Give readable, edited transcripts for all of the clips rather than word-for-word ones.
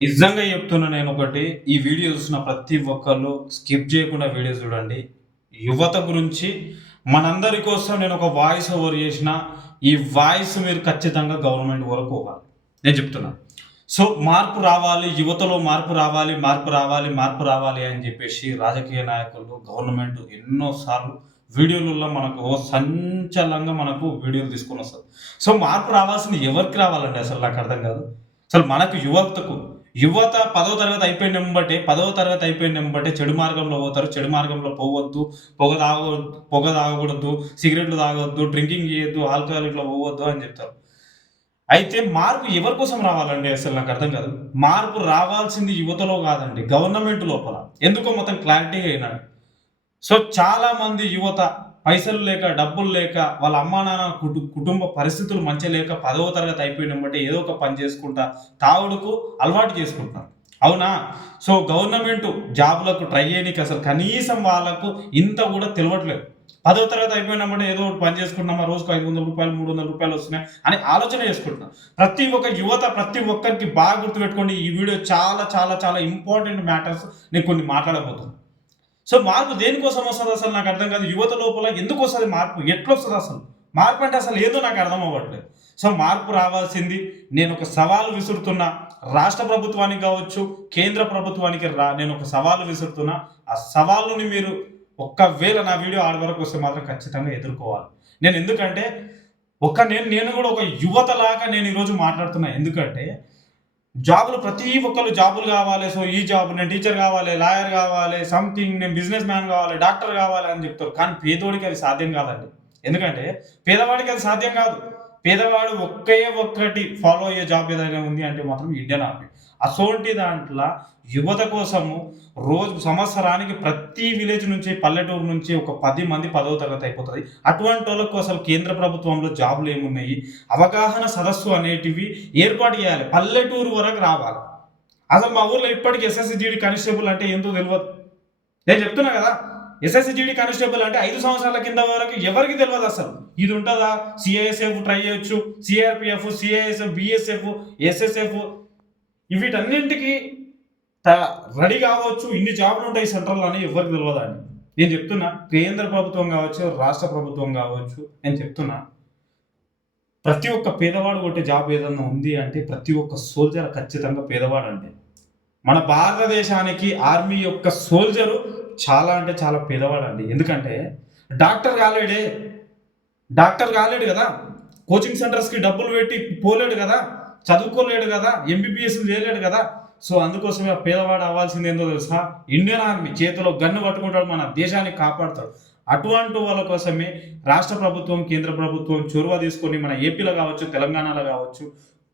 నిజంగా చెప్తున్నా నేనొకటి. ఈ వీడియో చూసిన ప్రతి ఒక్కళ్ళు స్కిప్ చేయకుండా వీడియో చూడండి. యువత గురించి మనందరి కోసం నేనొక వాయిస్ ఓవర్ చేసిన. ఈ వాయిస్ మీరు ఖచ్చితంగా గవర్నమెంట్ వరకు పోవాలి. నేను చెప్తున్నా. సో, మార్పు రావాలి, యువతలో మార్పు రావాలి, మార్పు రావాలి, మార్పు రావాలి అని చెప్పేసి రాజకీయ నాయకులు, గవర్నమెంట్ ఎన్నో సార్లు వీడియోలలో మనకు సంచలంగా మనకు వీడియోలు తీసుకొనొస్తారు. సో, మార్పు రావాల్సింది ఎవరికి రావాలండి అసలు నాకు అర్థం కాదు. అసలు మనకు యువత 10వ తరగతి అయిపోయిన ఎంబటే చెడు మార్గంలో పోతారు. చెడు మార్గంలో పోవద్దు. పొగ తాగకూడదు, సిగరెట్లు తాగొద్దు, డ్రింకింగ్ చేయొద్దు, ఆల్కహాల్ ఇట్లా పోవద్దు అని చెప్తారు. అయితే మార్పు ఎవరి కోసం రావాలండి అసలు నాకు అర్థం కాదు. మార్పు రావాల్సింది యువతలో కాదండి, గవర్నమెంట్ లోపల. ఎందుకో మొత్తం క్లారిటీగా వినండి. సో, చాలామంది యువత పైసలు లేక, డబ్బులు లేక, వాళ్ళ అమ్మా నాన్న కుటుంబ పరిస్థితులు మంచిగా లేక 10వ తరగతి అయిపోయినెంబటే ఏదో ఒక పని చేసుకుంటా తాగుడుకు అలవాటు చేసుకుంటున్నారు. అవునా? సో, గవర్నమెంట్ జాబ్‌లకు ట్రై చేయనీకి అసలు కనీసం వాళ్ళకు ఇంత కూడా తెలవట్లేదు. 10వ తరగతి అయిపోయినెంబటే ఏదో ఒకటి పని చేసుకుంటున్నామా, రోజుకు రూ. 500, రూ. 300 వస్తున్నాయి అని ఆలోచన చేసుకుంటున్నారు. ప్రతి ఒక్క యువత, ప్రతి ఒక్కరికి బాగా గుర్తుపెట్టుకోండి. ఈ వీడియో చాలా చాలా చాలా ఇంపార్టెంట్ మ్యాటర్స్ నేను కొన్ని మాట్లాడబోతున్నా. సో, మార్పు దేనికోసం వస్తది అసలు నాకు అర్థం కాదు. యువత లోపల ఎందుకొస్తది మార్పు? ఎట్లొస్తది అసలు? మార్పు అంటే అసలు ఏదో నాకు అర్థం అవ్వట్లేదు. సో, మార్పు రావాల్సింది నేనొక సవాలు విసురుతున్నా. రాష్ట్ర ప్రభుత్వానికి కావచ్చు, కేంద్ర ప్రభుత్వానికి నేనొక సవాలు విసురుతున్నా. ఆ సవాలుని మీరు ఒక్కవేళ నా వీడియో ఆడి వరకు వస్తే మాత్రం ఖచ్చితంగా ఎదుర్కోవాలి. ఎందుకంటే నేను కూడా ఒక యువతలాగా నేను ఈరోజు మాట్లాడుతున్నా. ఎందుకంటే జాబులు ప్రతి ఒక్కళ్ళు జాబులు కావాలి. సో, ఈ జాబ్ నేను టీచర్ కావాలి, లాయర్ కావాలి, సంథింగ్ నేను బిజినెస్ మ్యాన్ కావాలి, డాక్టర్ కావాలి అని చెప్తారు. కానీ పేదోడికి అది సాధ్యం కాదండి. ఎందుకంటే పేదవాడికి అది సాధ్యం కాదు. పేదవాడు ఒకే ఒక్కటి ఫాలో అయ్యే జాబ్ ఏదైనా ఉంది అంటే మాత్రం ఇండియన్ ఆర్మీ. అసోంటి దాంట్లో యువత కోసము సంవత్సరానికి ప్రతి విలేజ్ నుంచి, పల్లెటూరు నుంచి ఒక 10 మంది 10వ తరగతి అయిపోతది. అటువంటోళ్ళకు అసలు కేంద్ర ప్రభుత్వంలో జాబులు ఏమున్నాయి, అవగాహన సదస్సు అనేటివి ఏర్పాటు చేయాలి. పల్లెటూరు వరకు రావాలి. అసలు మా ఊర్లో ఇప్పటికి ఎస్ఎస్‌సి, జీడీ కానిస్టేబుల్ అంటే ఏందో తెలవదు. నేను చెప్తున్నా కదా! ఎస్ఎస్‌సి, జీడీ కానిస్టేబుల్ అంటే 5 సంవత్సరాల కింద వరకు ఎవరికీ తెలవదు అసలు. ఇది ఉంటదా? సీఐఎస్ఎఫ్ ట్రై చేయొచ్చు, సీఆర్‌పీఎఫ్, సీఐఎస్ఎఫ్, బీఎస్ఎఫ్, ఎస్ఎస్ఎఫ్ వీటన్నింటికి రెడీ కావచ్చు. ఇన్ని జాబ్‌లు ఉంటాయి సెంట్రల్‌లో అని ఎవరికి తెలవదండి. నేను చెప్తున్నా, కేంద్ర ప్రభుత్వం కావచ్చు, రాష్ట్ర ప్రభుత్వం కావచ్చు, నేను చెప్తున్నా ప్రతి ఒక్క పేదవాడు కొట్టే జాబ్ ఏదన్నా ఉంది అంటే ప్రతి ఒక్క సోల్జర్ ఖచ్చితంగా పేదవాడండి. మన భారతదేశానికి ఆర్మీ యొక్క సోల్జరు చాలా అంటే చాలా పేదవాడండి. ఎందుకంటే డాక్టర్ కాలేడే. డాక్టర్ కాలేడు కదా! కోచింగ్ సెంటర్స్‌కి డబ్బులు పెట్టి పోలేడు కదా! చదువుకోలేడు కదా! ఎంబీబీఎస్‌లు చేయలేడు కదా! సో, అందుకోసమే ఆ పేదవాడు అవ్వాల్సిందేందో తెలుసా? ఇండియన్ ఆర్మీ చేతిలో గన్ను పట్టుకుంటాడు, మన దేశాన్ని కాపాడుతాడు. అటువంటి వాళ్ళ కోసమే రాష్ట్ర ప్రభుత్వం, కేంద్ర ప్రభుత్వం చొరవ తీసుకొని మన ఏపీలో కావచ్చు, తెలంగాణలో కావచ్చు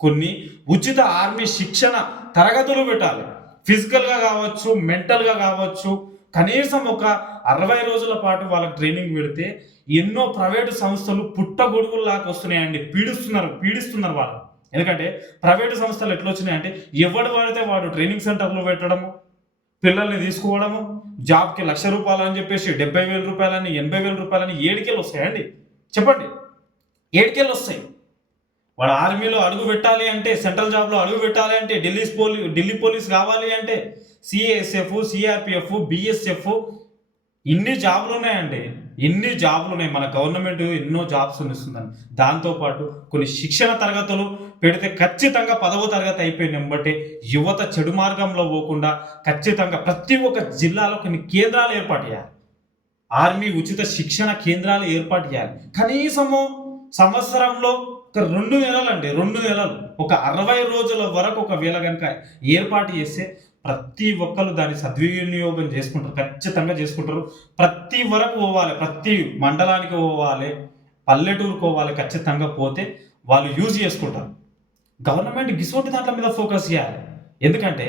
కొన్ని ఉచిత ఆర్మీ శిక్షణ తరగతులు పెట్టాలి. ఫిజికల్‌గా కావచ్చు, మెంటల్‌గా కావచ్చు. కనీసం ఒక 60 రోజుల పాటు వాళ్ళకి ట్రైనింగ్ పెడితే ఎన్నో ప్రైవేటు సంస్థలు పుట్టగొడుగుల్లాగా వస్తున్నాయండి. పీడిస్తున్నారు వాళ్ళు. ఎందుకంటే ప్రైవేటు సంస్థలు ఎట్లొచ్చినాయంటే ఎవడు పడితే వాడు ట్రైనింగ్ సెంటర్‌లో పెట్టడము, పిల్లల్ని తీసుకోవడము, జాబ్‌కి రూ. 1,00,000 అని చెప్పేసి రూ. 70,000 రూ. 80,000 ఏడికెళ్ళొస్తాయండి? చెప్పండి. ఏడికెళ్ళొస్తాయి? వాడు ఆర్మీలో అడుగు పెట్టాలి అంటే, సెంట్రల్ జాబ్‌లో అడుగు పెట్టాలి అంటే, ఢిల్లీ పోలీస్ కావాలి అంటే, సీఏఎస్ఎఫ్, సీఆర్‌పీఎఫ్, బీఎస్ఎఫ్ ఇన్ని జాబ్‌లున్నాయండి. ఎన్ని జాబ్‌లున్నాయి. మన గవర్నమెంట్ ఎన్నో జాబ్స్ ఇస్తుందండి. దాంతో పాటు కొన్ని శిక్షణ తరగతులు పెడితే ఖచ్చితంగా 10వ తరగతి అయిపోయిన ఎంబటే యువత చెడు మార్గంలో పోకుండా ఖచ్చితంగా ప్రతి ఒక్క జిల్లాలో కొన్ని కేంద్రాలు ఏర్పాటు చేయాలి. ఆర్మీ ఉచిత శిక్షణ కేంద్రాలు ఏర్పాటు చేయాలి. కనీసము సంవత్సరంలో ఒక 2 నెలలండి. 2 నెలలు. ఒక 60 రోజుల వరకు ఒకవేళ గనుక ఏర్పాటు చేస్తే ప్రతి ఒక్కళ్ళు దాన్ని సద్వినియోగం చేసుకుంటారు. ఖచ్చితంగా చేసుకుంటారు. ప్రతి వరకు పోవాలి. ప్రతి మండలానికి పోవాలి. పల్లెటూరుకి పోవాలి. ఖచ్చితంగా పోతే వాళ్ళు యూజ్ చేసుకుంటారు. గవర్నమెంట్ గిసోటి దాంట్ల మీద ఫోకస్ చేయాలి. ఎందుకంటే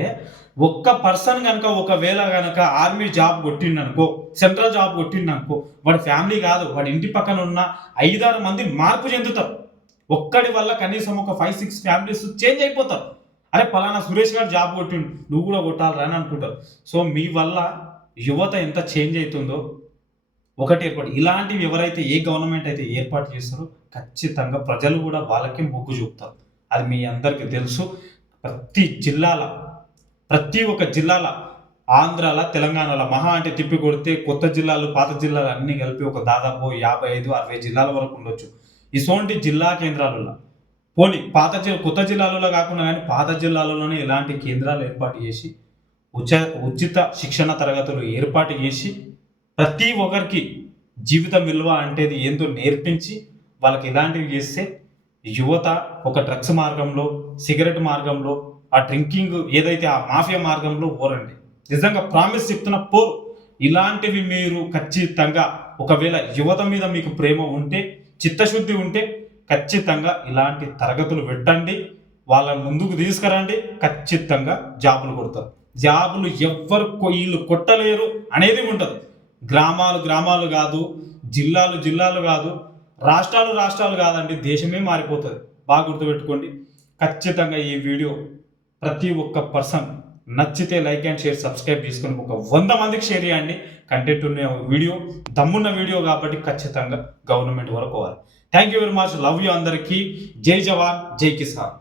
ఒక్క పర్సన్ గనక ఒకవేళ గనక ఆర్మీ జాబ్ కొట్టిండనుకో, సెంట్రల్ జాబ్ కొట్టిండనుకో, వాడి ఫ్యామిలీ కాదు, వాడి ఇంటి పక్కన ఉన్న 5, 6 మంది మార్పు చెందుతారు. ఒక్కడి వల్ల కనీసం ఒక 5, 6 ఫ్యామిలీస్ చేంజ్ అయిపోతారు. అరే పలానా సురేష్ గారు జాబ్ కొట్టిండు, నువ్వు కూడా కొట్టాలిరా అని అనుకుంటారు. సో, మీ వల్ల యువత ఎంత చేంజ్ అవుతుందో ఒకటి ఏర్పాటు. ఇలాంటివి ఎవరైతే ఏ గవర్నమెంట్ అయితే ఏర్పాటు చేస్తారో ఖచ్చితంగా ప్రజలు కూడా వాళ్ళకే మొగ్గు చూపుతారు. అది మీ అందరికీ తెలుసు. ప్రతి జిల్లాల ప్రతి ఒక్క జిల్లాల ఆంధ్రాల తెలంగాణలో మహా అంటే తిప్పి కొడితే కొత్త జిల్లాలు పాత జిల్లాలు అన్నీ కలిపి ఒక దాదాపు 55-60 జిల్లాల వరకు ఉండొచ్చు. ఇటువంటి జిల్లా కేంద్రాలలో పోనీ కొత్త జిల్లాలలో కాకుండా కానీ పాత జిల్లాలలోనే ఇలాంటి కేంద్రాలు ఏర్పాటు చేసి ఉచిత శిక్షణ తరగతులు ఏర్పాటు చేసి ప్రతి ఒక్కరికి జీవిత విలువ అంటేది ఏందో నేర్పించి వాళ్ళకి ఇలాంటివి చేస్తే యువత ఒక డ్రగ్స్ మార్గంలో, సిగరెట్ మార్గంలో, ఆ డ్రింకింగ్ ఏదైతే ఆ మాఫియా మార్గంలో పోరండి. నిజంగా ప్రామిస్ చెప్తున్న పోరు. ఇలాంటివి మీరు ఖచ్చితంగా ఒకవేళ యువత మీద మీకు ప్రేమ ఉంటే, చిత్తశుద్ధి ఉంటే ఖచ్చితంగా ఇలాంటి తరగతులు పెట్టండి, వాళ్ళ ముందుకు తీసుకురండి. ఖచ్చితంగా జాబులు కొడతారు. జాబులు ఎవ్వరు వీళ్ళు కొట్టలేరు అనేది ఉంటుంది. గ్రామాలు కాదు, జిల్లాలు కాదు, రాష్ట్రాలు కాదండి, దేశమే మారిపోతుంది. బాగా గుర్తుపెట్టుకోండి. ఖచ్చితంగా ఈ వీడియో ప్రతి ఒక్క పర్సన్ నచ్చితే లైక్ అండ్ షేర్, సబ్స్క్రైబ్ చేసుకొని ఒక 100 మందికి షేర్ చేయండి. కంటెంట్ ఉన్న వీడియో, దమ్మున్న వీడియో కాబట్టి ఖచ్చితంగా గవర్నమెంట్ వరకు పోవాలి. Thank you very much. Love you అందరికీ. జై జవాన్, జై కిసాన్.